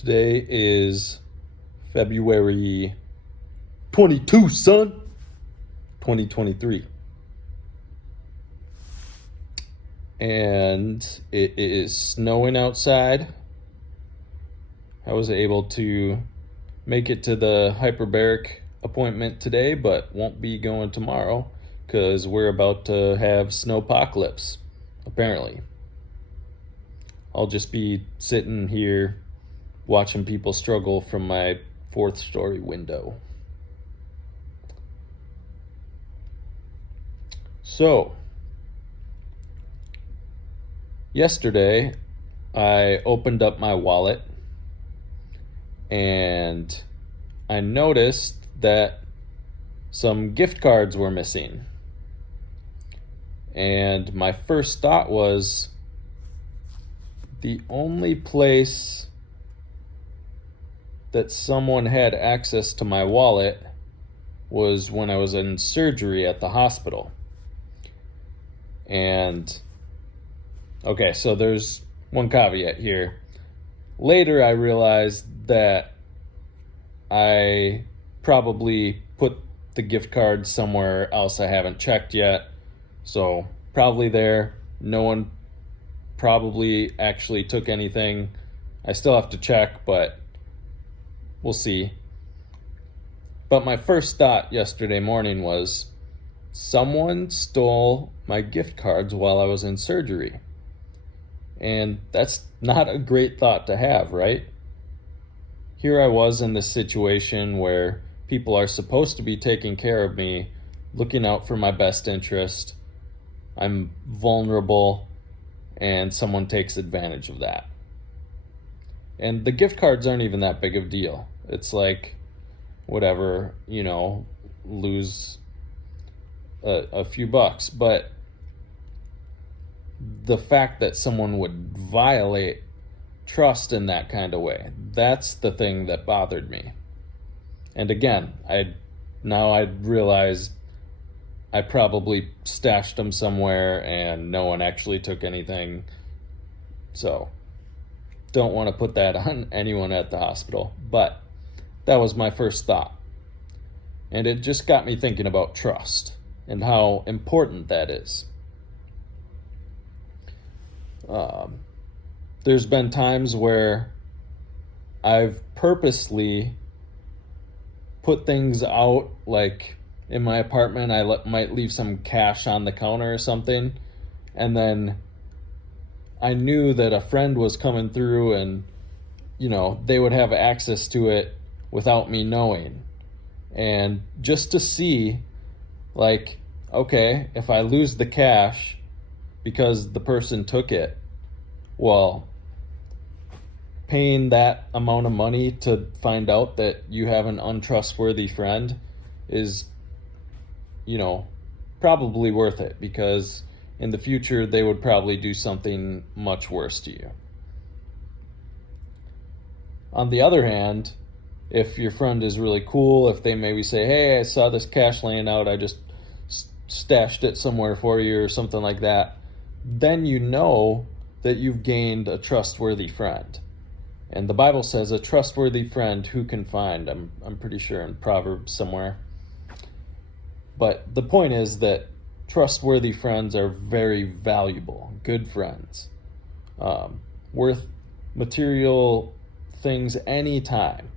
Today is February 22, son, 2023. And it is snowing outside. I was able to make it to the hyperbaric appointment today, but won't be going tomorrow because we're about to have snowpocalypse, apparently. I'll just be sitting here watching people struggle from my fourth story window. So, yesterday I opened up my wallet and I noticed that some gift cards were missing. And my first thought was, the only place that someone had access to my wallet was when I was in surgery at the hospital. And okay, so there's one caveat here. Later I realized that I probably put the gift card somewhere else I haven't checked yet. So probably there. No one probably actually took anything. I still have to check, but we'll see. But my first thought yesterday morning was, someone stole my gift cards while I was in surgery. And that's not a great thought to have, right? Here I was in this situation where people are supposed to be taking care of me, looking out for my best interest. I'm vulnerable, and someone takes advantage of that. And the gift cards aren't even that big of a deal. It's like, whatever, lose a few bucks. But the fact that someone would violate trust in that kind of way, that's the thing that bothered me. And again, I realize I probably stashed them somewhere and no one actually took anything. So don't want to put that on anyone at the hospital, but that was my first thought. And it just got me thinking about trust and how important that is. There's been times where I've purposely put things out, like in my apartment, I might leave some cash on the counter or something, and then I knew that a friend was coming through and, they would have access to it without me knowing. And just to see, like, okay, if I lose the cash because the person took it, well, paying that amount of money to find out that you have an untrustworthy friend is, probably worth it, because in the future, they would probably do something much worse to you. On the other hand, if your friend is really cool, if they maybe say, hey, I saw this cash laying out, I just stashed it somewhere for you or something like that, then you know that you've gained a trustworthy friend. And the Bible says, a trustworthy friend who can find? I'm pretty sure in Proverbs somewhere. But the point is that trustworthy friends are very valuable, good friends, worth material things anytime.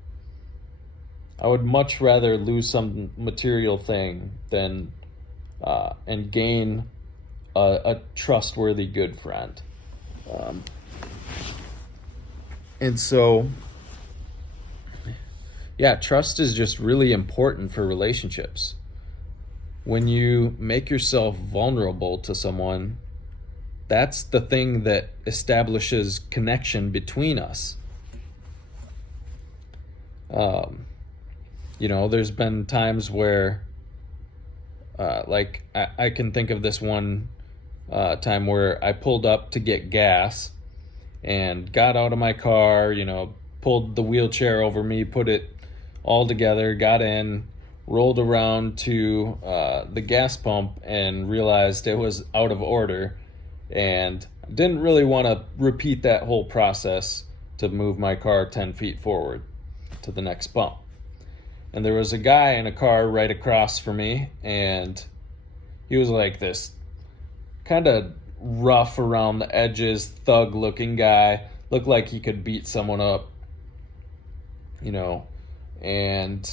I would much rather lose some material thing than and gain a trustworthy, good friend. And so, trust is just really important for relationships. When you make yourself vulnerable to someone, that's the thing that establishes connection between us. There's been times where, I can think of this one time where I pulled up to get gas and got out of my car, pulled the wheelchair over me, put it all together, got in, rolled around to the gas pump and realized it was out of order, and didn't really want to repeat that whole process to move my car 10 feet forward to the next bump. And there was a guy in a car right across from me, and he was like this kind of rough around the edges, thug looking guy. Looked like he could beat someone up, and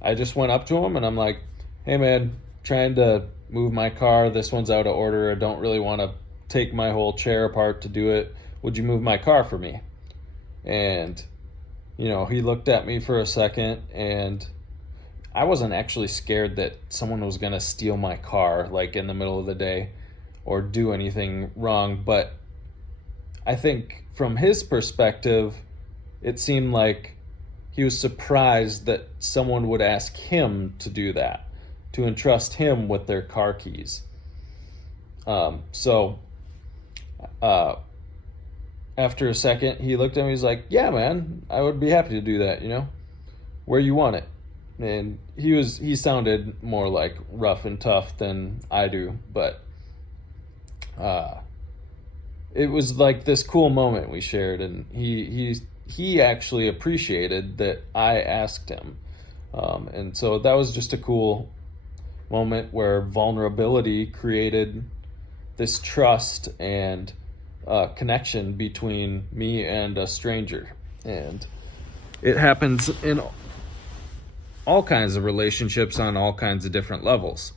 I just went up to him and I'm like, hey man, trying to move my car. This one's out of order. I don't really want to take my whole chair apart to do it. Would you move my car for me? And, he looked at me for a second, and I wasn't actually scared that someone was going to steal my car, like in the middle of the day, or do anything wrong. But I think from his perspective, it seemed like he was surprised that someone would ask him to do that, to entrust him with their car keys. After a second, he looked at me, he's like, yeah, man, I would be happy to do that, where you want it. And he sounded more like rough and tough than I do, but it was like this cool moment we shared, and he actually appreciated that I asked him. And so that was just a cool moment where vulnerability created this trust and connection between me and a stranger. And it happens in all kinds of relationships on all kinds of different levels.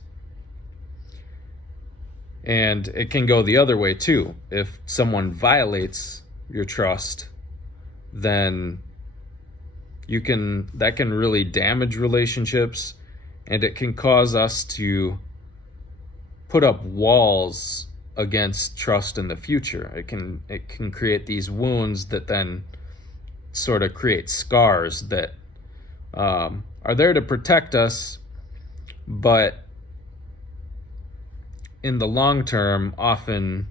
And it can go the other way too. If someone violates your trust, then that can really damage relationships, and it can cause us to put up walls against trust in the future. It can create these wounds that then sort of create scars that are there to protect us, but in the long term often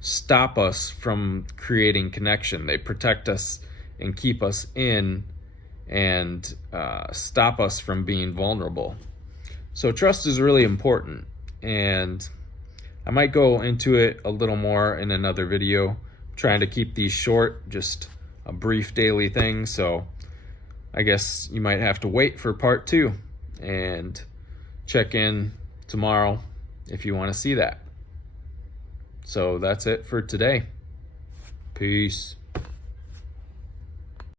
stop us from creating connection. They protect us and keep us in, and stop us from being vulnerable. So trust is really important, and I might go into it a little more in another video. I'm trying to keep these short, just a brief daily thing, so I guess you might have to wait for part 2 and check in tomorrow if you want to see that. So that's it for today. Peace.